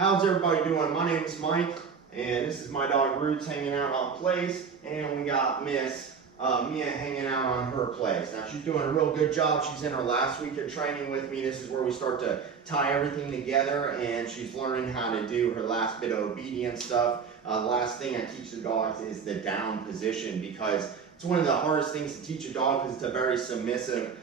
How's everybody doing? My name is Mike, and this is my dog Roots hanging out on place, and we got Miss Mia hanging out on her place. Now she's doing a real good job. She's in her last week of training with me. This is where we start to tie everything together, and she's learning how to do her last bit of obedience stuff. The last thing I teach the dogs is the down position, because it's one of the hardest things to teach a dog because it's a very submissive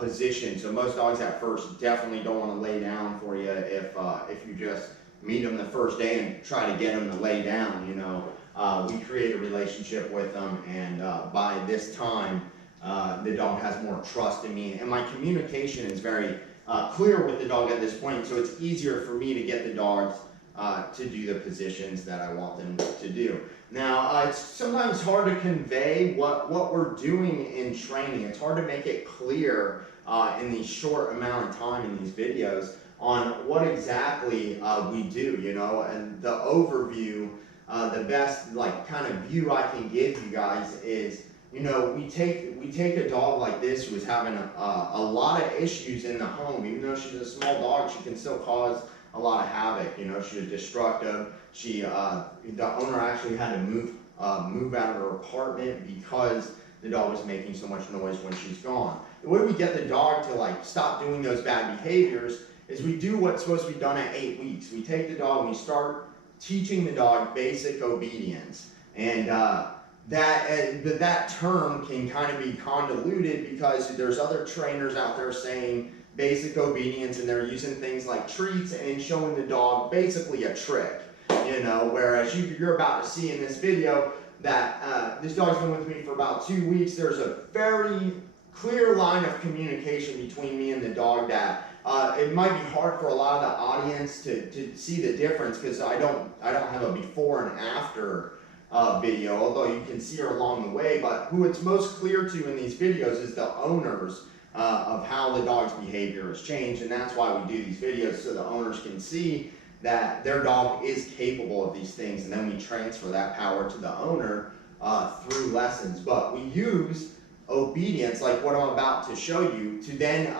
position. So most dogs at first definitely don't want to lay down for you if you just meet them the first day and try to get them to lay down. You know, we create a relationship with them, and by this time the dog has more trust in me, and my communication is very clear with the dog at this point, so it's easier for me to get the dogs to do the positions that I want them to do. Now, it's sometimes hard to convey what we're doing in training. It's hard to make it clear in the short amount of time in these videos on what exactly we do, you know, and the overview, the best kind of view I can give you guys is, you know, we take a dog like this who is having a lot of issues in the home. Even though she's a small dog, she can still cause a lot of havoc. You know, she's destructive. The owner actually had to move out of her apartment because the dog was making so much noise when she's gone. The way we get the dog to stop doing those bad behaviors is we do what's supposed to be done at 8 weeks. We take the dog and we start teaching the dog basic obedience. And that term can kind of be convoluted because there's other trainers out there saying basic obedience, and they're using things like treats and showing the dog basically a trick, you know, whereas you're about to see in this video that this dog's been with me for about 2 weeks. There's a very clear line of communication between me and the dog that it might be hard for a lot of the audience to see the difference, because I don't have a before and after video, although you can see her along the way. But who it's most clear to in these videos is the owners of how the dog's behavior has changed, and that's why we do these videos, so the owners can see that their dog is capable of these things, and then we transfer that power to the owner through lessons. But we use obedience, like what I'm about to show you, to then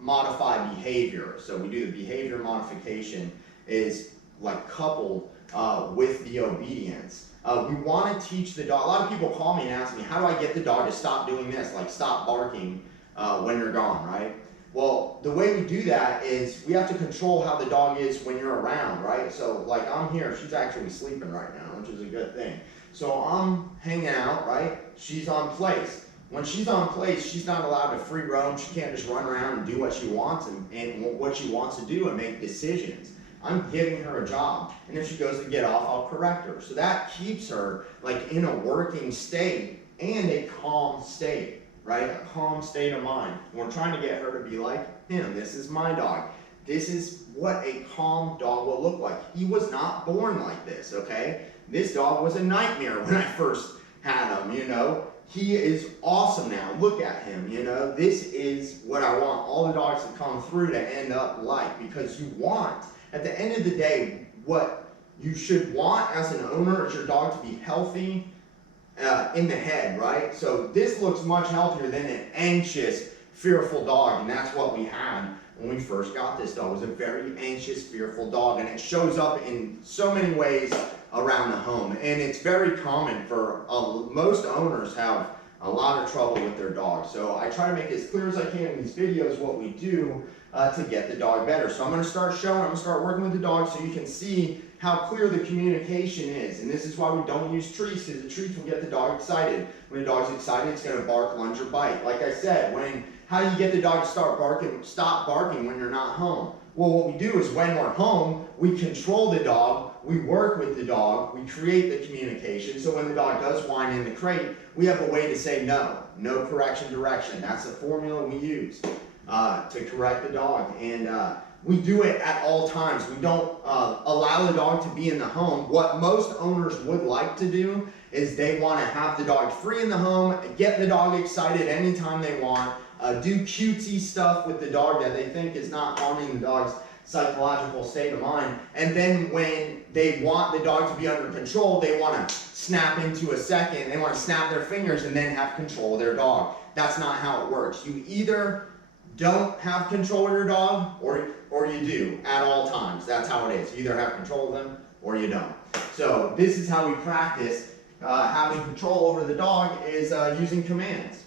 modify behavior. So we do the behavior modification is coupled with the obedience. We want to teach the dog. A lot of people call me and ask me, how do I get the dog to stop doing this, like stop barking when you're gone, right? Well, the way we do that is we have to control how the dog is when you're around, right? So I'm here, she's actually sleeping right now, which is a good thing. So I'm hanging out, right? She's on place. When she's on place, she's not allowed to free roam. She can't just run around and do what she wants and what she wants to do and make decisions. I'm giving her a job, and if she goes to get off, I'll correct her. So that keeps her in a working state and a calm state, right? A calm state of mind. And we're trying to get her to be like him. This is my dog. This is what a calm dog will look like. He was not born like this, okay? This dog was a nightmare when I first had him, you know? He is awesome now. Look at him, you know? This is what I want all the dogs to come through to end up like, because you want, at the end of the day, what you should want as an owner is your dog to be healthy in the head, right? So this looks much healthier than an anxious, fearful dog, and that's what we had when we first got this dog. It was a very anxious, fearful dog, and it shows up in so many ways around the home, and it's very common for most owners have a lot of trouble with their dogs. So I try to make it as clear as I can in these videos what we do to get the dog better. So I'm going to start working with the dog so you can see how clear the communication is. And this is why we don't use treats, because the treats will get the dog excited. When the dog's excited, it's going to bark, lunge, or bite. Like I said, how do you get the dog to stop barking when you're not home? Well, what we do is when we're home, we control the dog, we work with the dog, we create the communication, so when the dog does whine in the crate, we have a way to say no correction, direction. That's the formula we use to correct the dog, and we do it at all times. We don't allow the dog to be in the home. What most owners would like to do is they want to have the dog free in the home, get the dog excited anytime they want, do cutesy stuff with the dog that they think is not harming the dog's psychological state of mind, and then when they want the dog to be under control, they want to snap into a second, they want to snap their fingers and then have control of their dog. That's not how it works. You either don't have control of your dog, or you do at all times. That's how it is. You either have control of them or you don't. So this is how we practice having control over the dog, is using commands.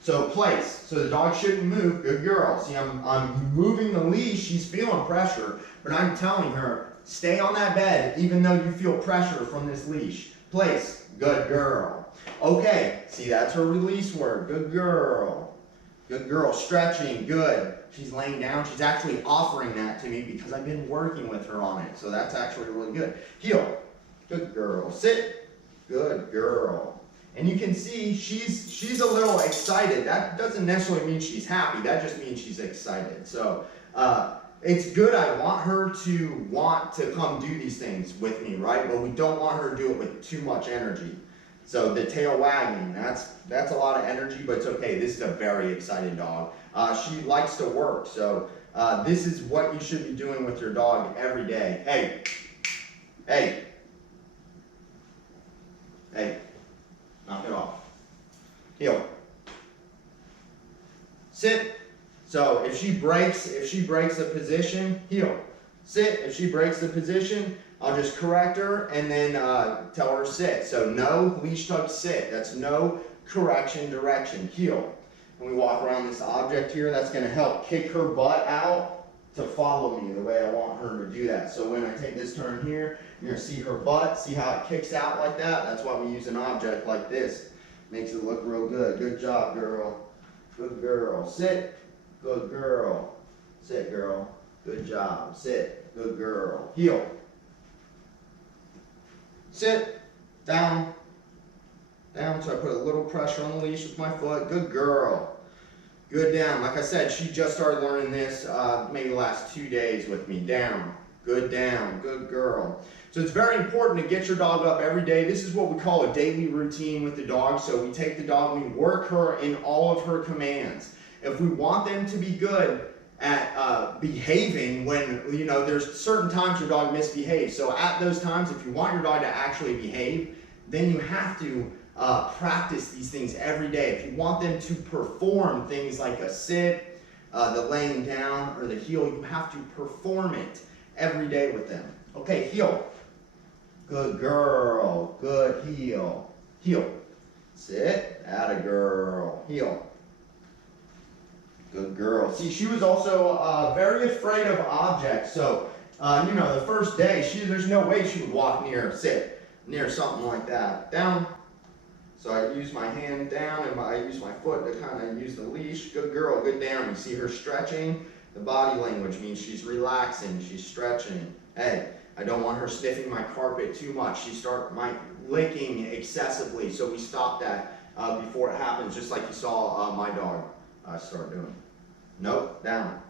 So place. So the dog shouldn't move. Good girl. See, I'm moving the leash. She's feeling pressure, but I'm telling her, stay on that bed even though you feel pressure from this leash. Place. Good girl. Okay. See, that's her release word. Good girl. Good girl. Stretching. Good. She's laying down. She's actually offering that to me because I've been working with her on it. So that's actually really good. Heel. Good girl. Sit. Good girl. And you can see she's a little excited. That doesn't necessarily mean she's happy. That just means she's excited. So it's good. I want her to want to come do these things with me, right? But we don't want her to do it with too much energy. So the tail wagging, that's a lot of energy, but it's okay. This is a very excited dog. She likes to work. So this is what you should be doing with your dog every day. Hey, hey, hey. Knock it off. Heel. Sit. So if she breaks a position, heel. Sit. If she breaks the position, I'll just correct her and then tell her sit. So no leash tug, sit. That's no correction, direction. Heel. And we walk around this object here. That's going to help kick her butt out to follow me the way I want her to do that. So when I take this turn here, you're going to see her butt. See how it kicks out like that? That's why we use an object like this. Makes it look real good. Good job, girl. Good girl. Sit. Good girl. Sit, girl. Good job. Sit. Good girl. Heel. Sit. Down. Down. So I put a little pressure on the leash with my foot. Good girl. Good down. Like I said, she just started learning this maybe the last 2 days with me. Down. Good down. Good girl. So it's very important to get your dog up every day. This is what we call a daily routine with the dog. So we take the dog and we work her in all of her commands. If we want them to be good at behaving when, you know, there's certain times your dog misbehaves. So at those times, if you want your dog to actually behave, then you have to practice these things every day. If you want them to perform things like a sit, the laying down, or the heel, you have to perform it every day with them. Okay, heel. Good girl. Good heel. Heel. Sit. Atta girl. Heel. Good girl. See, she was also very afraid of objects. So, you know, the first day, there's no way she would walk near, sit near something like that. Down. So I use my hand down and I use my foot to kind of use the leash. Good girl. Good down. You see her stretching. The body language means she's relaxing. She's stretching. Hey. I don't want her sniffing my carpet too much. She start licking excessively, so we stop that before it happens, just like you saw my dog start doing. Nope, down.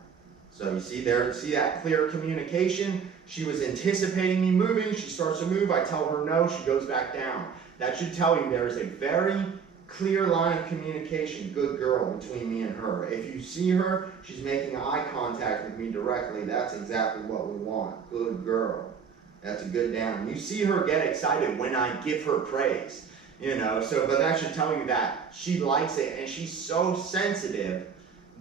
So you see there, see that clear communication? She was anticipating me moving. She starts to move. I tell her no. She goes back down. That should tell you there is a very clear line of communication, good girl, between me and her. If you see her, she's making eye contact with me directly. That's exactly what we want. Good girl. That's a good down. You see her get excited when I give her praise, you know. So, but that should tell you that she likes it, and she's so sensitive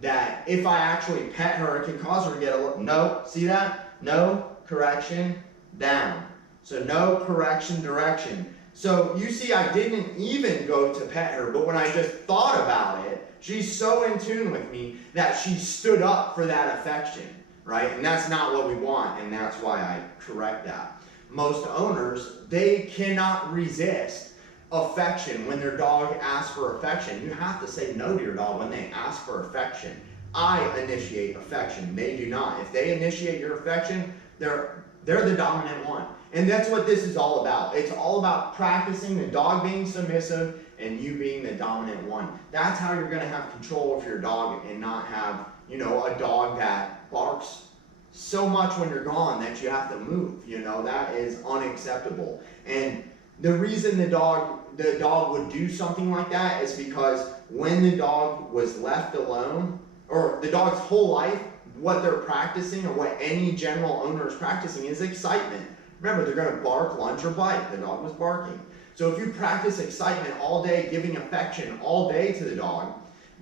that if I actually pet her, it can cause her to get a little. No, see that? No correction, down. So no correction, direction. So you see, I didn't even go to pet her, but when I just thought about it, she's so in tune with me that she stood up for that affection, right? And that's not what we want, and that's why I correct that. Most owners, they cannot resist affection when their dog asks for affection. You have to say no to your dog when they ask for affection. I initiate affection. They do not. If they initiate your affection, they're the dominant one. And that's what this is all about. It's all about practicing the dog being submissive and you being the dominant one. That's how you're going to have control of your dog and not have, you know, a dog that barks so much when you're gone that you have to move. You know, that is unacceptable. And the reason the dog would do something like that is because when the dog was left alone, or the dog's whole life, what they're practicing or what any general owner is practicing is excitement. Remember, they're going to bark, lunge, or bite. The dog was barking. So if you practice excitement all day, giving affection all day to the dog,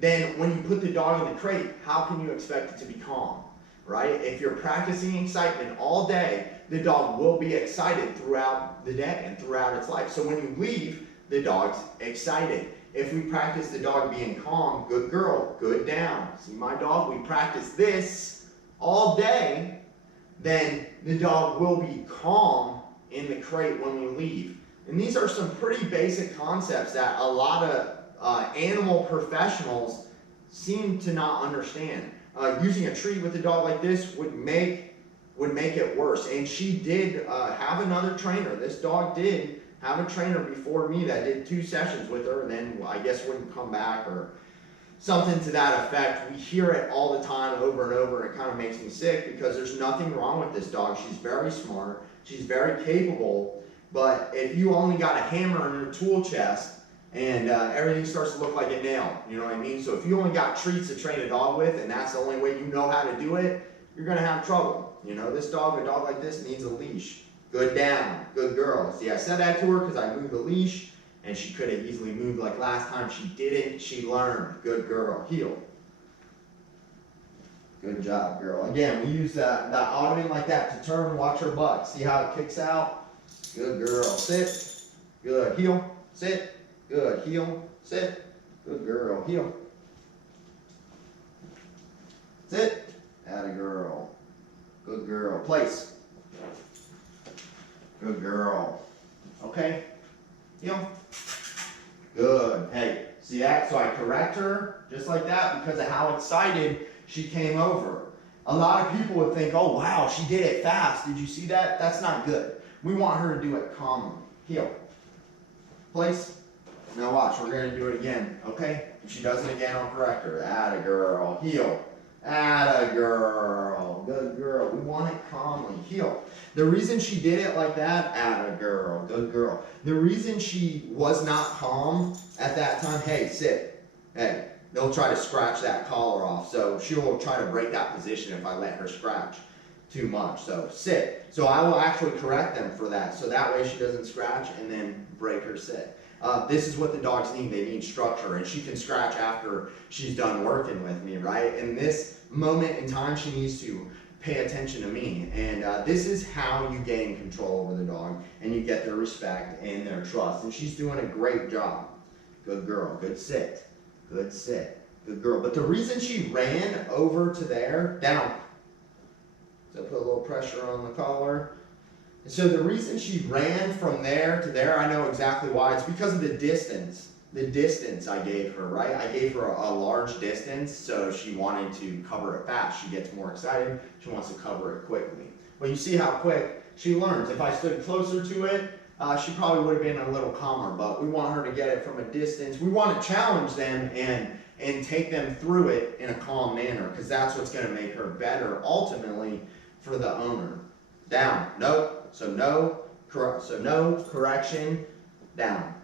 then when you put the dog in the crate, how can you expect it to be calm, right? If you're practicing excitement all day, the dog will be excited throughout the day and throughout its life. So when you leave, the dog's excited. If we practice the dog being calm, good girl, good down. See my dog, we practice this all day, then the dog will be calm in the crate when we leave. And these are some pretty basic concepts that a lot of animal professionals seem to not understand. Using a treat with a dog like this would make it worse. And she did have another trainer. This dog did have a trainer before me that did 2 sessions with her, and then I guess wouldn't come back or something to that effect. We hear it all the time over and over, and it kind of makes me sick because there's nothing wrong with this dog. She's very smart. She's very capable. But if you only got a hammer in your tool chest and everything starts to look like a nail, you know what I mean? So if you only got treats to train a dog with and that's the only way you know how to do it, you're going to have trouble. You know, a dog like this needs a leash. Good down, good girl. See, I said that to her because I moved the leash and she could have easily moved like last time. She didn't. She learned. Good girl. Heel. Good job, girl. Again, we use that ottoman like that to turn. Watch her butt. See how it kicks out? Good girl. Sit. Good. Heel. Sit. Good. Heel. Sit. Good girl. Heel. Sit. Atta girl. Good girl. Place. Good girl. Okay. Heel. Good. Hey, see that? So I correct her just like that because of how excited she came over. A lot of people would think, oh wow, she did it fast. Did you see that? That's not good. We want her to do it calmly. Heel. Place. Now watch, we're going to do it again, okay? If she does it again, I'll correct her. Atta girl. Heel. Atta girl. Good girl. We want it calmly. Heel. The reason she did it like that, atta girl. Good girl. The reason she was not calm at that time, hey, sit. Hey, they'll try to scratch that collar off. So she'll try to break that position if I let her scratch too much. So sit. So I will actually correct them for that. So that way she doesn't scratch and then break her sit. This is what the dogs need. They need structure, and she can scratch after she's done working with me, right? In this moment in time, she needs to pay attention to me, and this is how you gain control over the dog, and you get their respect and their trust, and she's doing a great job. Good girl. Good sit. Good sit. Good girl. But the reason she ran over to there, down, so put a little pressure on the collar. So the reason she ran from there to there, I know exactly why. It's because of the distance I gave her, right? I gave her a large distance, so she wanted to cover it fast. She gets more excited. She wants to cover it quickly. But you see how quick she learns. If I stood closer to it, she probably would have been a little calmer, but we want her to get it from a distance. We want to challenge them and take them through it in a calm manner, because that's what's going to make her better ultimately for the owner. Down. Nope. So no correction, down.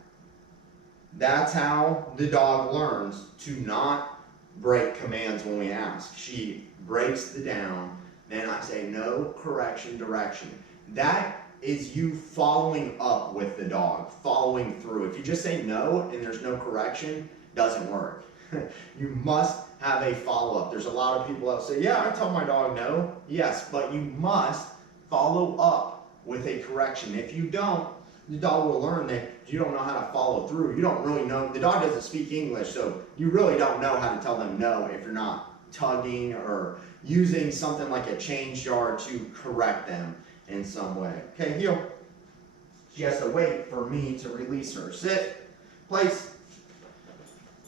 That's how the dog learns to not break commands when we ask. She breaks the down, then I say no correction, direction. That is you following up with the dog, following through. If you just say no and there's no correction, doesn't work. You must have a follow-up. There's a lot of people that say, yeah, I tell my dog no. Yes, but you must follow up with a correction. If you don't, the dog will learn that you don't know how to follow through. You don't really know. The dog doesn't speak English, so you really don't know how to tell them no if you're not tugging or using something like a change jar to correct them in some way. Okay, heel. She has to wait for me to release her. Sit. Place.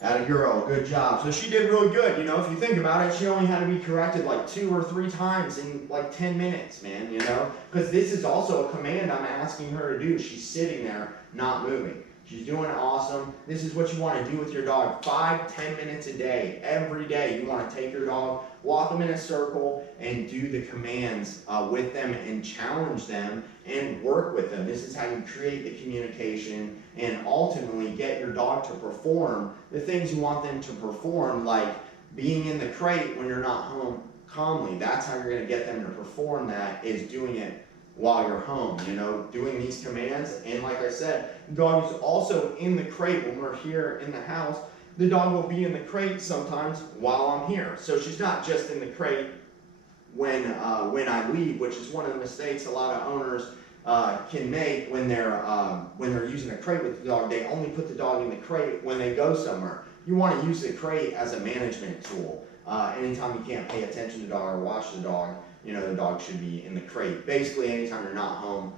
Atta girl, good job. So she did really good. You know, if you think about it, she only had to be corrected like 2 or 3 times in like 10 minutes, man, you know? Because this is also a command I'm asking her to do. She's sitting there, not moving. She's doing awesome. This is what you want to do with your dog. 5-10 minutes a day. Every day you want to take your dog, walk them in a circle, and do the commands with them and challenge them and work with them. This is how you create the communication and ultimately get your dog to perform the things you want them to perform, like being in the crate when you're not home calmly. That's how you're going to get them to perform that, is doing it while you're home, you know, doing these commands. And like I said, the dog is also in the crate when we're here in the house. the dog will be in the crate sometimes while I'm here. So she's not just in the crate when I leave, which is one of the mistakes a lot of owners can make when they're using a crate with the dog. They only put the dog in the crate when they go somewhere. You want to use the crate as a management tool. Anytime you can't pay attention to the dog or watch the dog, the dog should be in the crate. Basically, anytime you're not home